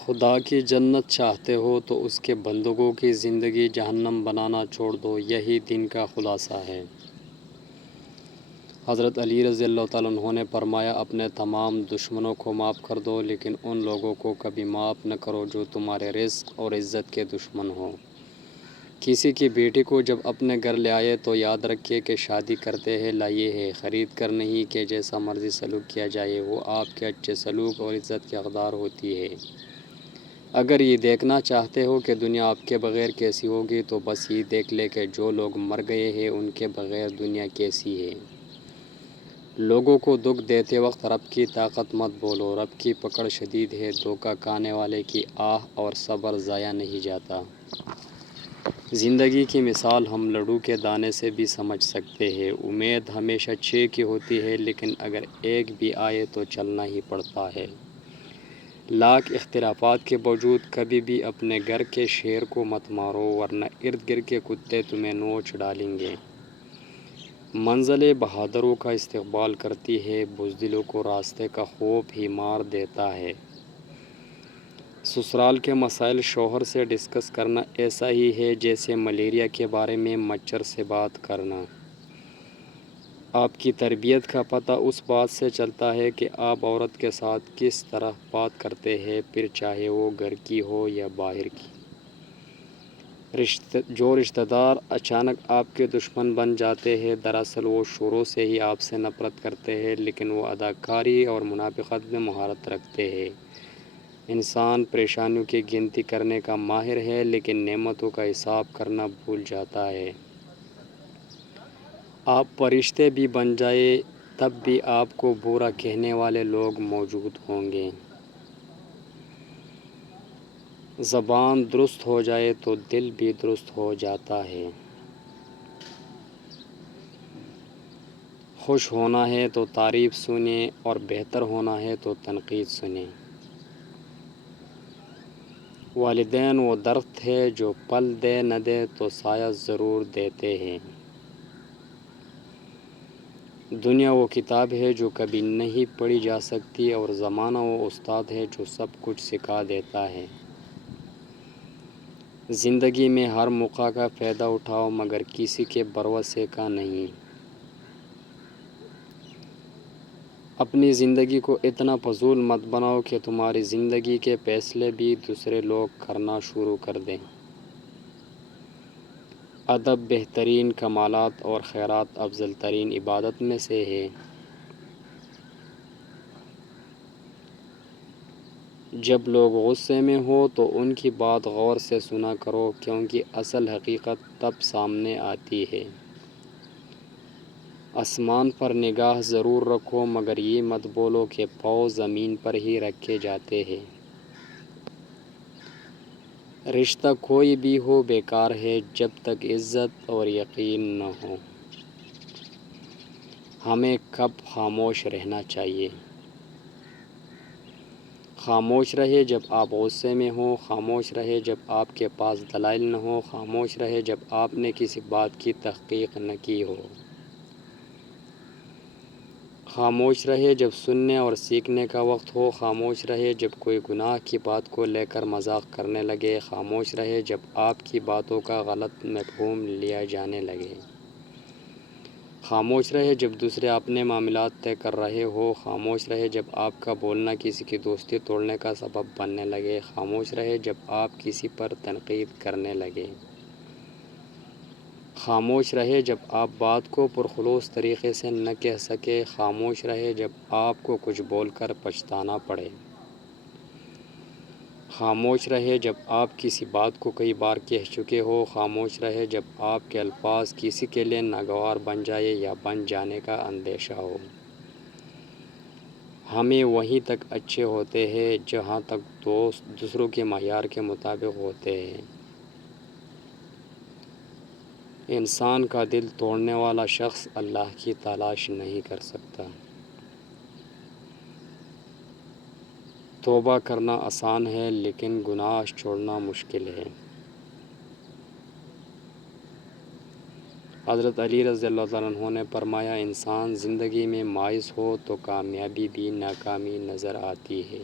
خدا کی جنت چاہتے ہو تو اس کے بندگوں کی زندگی جہنم بنانا چھوڑ دو، یہی دین کا خلاصہ ہے۔ حضرت علی رضی اللہ تعالیٰ عنہ نے فرمایا، اپنے تمام دشمنوں کو معاف کر دو، لیکن ان لوگوں کو کبھی معاف نہ کرو جو تمہارے رزق اور عزت کے دشمن ہوں۔ کسی کی بیٹی کو جب اپنے گھر لے آئے تو یاد رکھے کہ شادی کرتے ہیں لائے ہے، خرید کر نہیں کہ جیسا مرضی سلوک کیا جائے وہ آپ کے اچھے سلوک اور عزت کے حقدار ہوتی ہے۔ اگر یہ دیکھنا چاہتے ہو کہ دنیا آپ کے بغیر کیسی ہوگی تو بس یہ دیکھ لے کہ جو لوگ مر گئے ہیں ان کے بغیر دنیا کیسی ہے۔ لوگوں کو دکھ دیتے وقت رب کی طاقت مت بولو، رب کی پکڑ شدید ہے، دھوکہ کھانے والے کی آہ اور صبر ضائع نہیں جاتا۔ زندگی کی مثال ہم لڈو کے دانے سے بھی سمجھ سکتے ہیں۔ امید ہمیشہ 6 کی ہوتی ہے، لیکن اگر ایک بھی آئے تو چلنا ہی پڑتا ہے۔ لاکھ اختلافات کے باوجود کبھی بھی اپنے گھر کے شیر کو مت مارو، ورنہ ارد گرد کے کتے تمہیں نوچ ڈالیں گے۔ منزلیں بہادروں کا استقبال کرتی ہے، بزدلوں کو راستے کا خوف ہی مار دیتا ہے۔ سسرال کے مسائل شوہر سے ڈسکس کرنا ایسا ہی ہے جیسے ملیریا کے بارے میں مچھر سے بات کرنا۔ آپ کی تربیت کا پتہ اس بات سے چلتا ہے کہ آپ عورت کے ساتھ کس طرح بات کرتے ہیں، پھر چاہے وہ گھر کی ہو یا باہر کی۔ جو رشتہ دار اچانک آپ کے دشمن بن جاتے ہیں، دراصل وہ شروع سے ہی آپ سے نفرت کرتے ہیں، لیکن وہ اداکاری اور منافقت میں مہارت رکھتے ہیں۔ انسان پریشانیوں کی گنتی کرنے کا ماہر ہے، لیکن نعمتوں کا حساب کرنا بھول جاتا ہے۔ آپ فرشتے بھی بن جائیں تب بھی آپ کو برا کہنے والے لوگ موجود ہوں گے۔ زبان درست ہو جائے تو دل بھی درست ہو جاتا ہے۔ خوش ہونا ہے تو تعریف سنیں اور بہتر ہونا ہے تو تنقید سنیں۔ والدین وہ درخت ہے جو پھل دے نہ دے تو سایہ ضرور دیتے ہیں۔ دنیا وہ کتاب ہے جو کبھی نہیں پڑھی جا سکتی، اور زمانہ وہ استاد ہے جو سب کچھ سکھا دیتا ہے۔ زندگی میں ہر موقع کا فائدہ اٹھاؤ، مگر کسی کے بھروسے کا نہیں۔ اپنی زندگی کو اتنا فضول مت بناؤ کہ تمہاری زندگی کے فیصلے بھی دوسرے لوگ کرنا شروع کر دیں۔ ادب بہترین کمالات اور خیرات افضل ترین عبادت میں سے ہے۔ جب لوگ غصے میں ہو تو ان کی بات غور سے سنا کرو، کیونکہ اصل حقیقت تب سامنے آتی ہے۔ آسمان پر نگاہ ضرور رکھو، مگر یہ مت بولو کہ پاؤں زمین پر ہی رکھے جاتے ہیں۔ رشتہ کوئی بھی ہو بیکار ہے جب تک عزت اور یقین نہ ہو۔ ہمیں کب خاموش رہنا چاہیے؟ خاموش رہے جب آپ غصے میں ہوں، خاموش رہے جب آپ کے پاس دلائل نہ ہو، خاموش رہے جب آپ نے کسی بات کی تحقیق نہ کی ہو۔ خاموش رہے جب سننے اور سیکھنے کا وقت ہو، خاموش رہے جب کوئی گناہ کی بات کو لے کر مذاق کرنے لگے، خاموش رہے جب آپ کی باتوں کا غلط مفہوم لیا جانے لگے۔ خاموش رہے جب دوسرے اپنے معاملات طے کر رہے ہو، خاموش رہے جب آپ کا بولنا کسی کی دوستی توڑنے کا سبب بننے لگے، خاموش رہے جب آپ کسی پر تنقید کرنے لگے۔ خاموش رہے جب آپ بات کو پرخلوص طریقے سے نہ کہہ سکے، خاموش رہے جب آپ کو کچھ بول کر پچھتانا پڑے۔ خاموش رہے جب آپ کسی بات کو کئی بار کہہ چکے ہو، خاموش رہے جب آپ کے الفاظ کسی کے لیے ناگوار بن جائے یا بن جانے کا اندیشہ ہو۔ ہمیں وہیں تک اچھے ہوتے ہیں جہاں تک دوست دوسروں کے معیار کے مطابق ہوتے ہیں۔ انسان کا دل توڑنے والا شخص اللہ کی تلاش نہیں کر سکتا۔ توبہ کرنا آسان ہے لیکن گناہ چھوڑنا مشکل ہے۔ حضرت علی رضی اللہ عنہ نے فرمایا، انسان زندگی میں مایوس ہو تو کامیابی بھی ناکامی نظر آتی ہے۔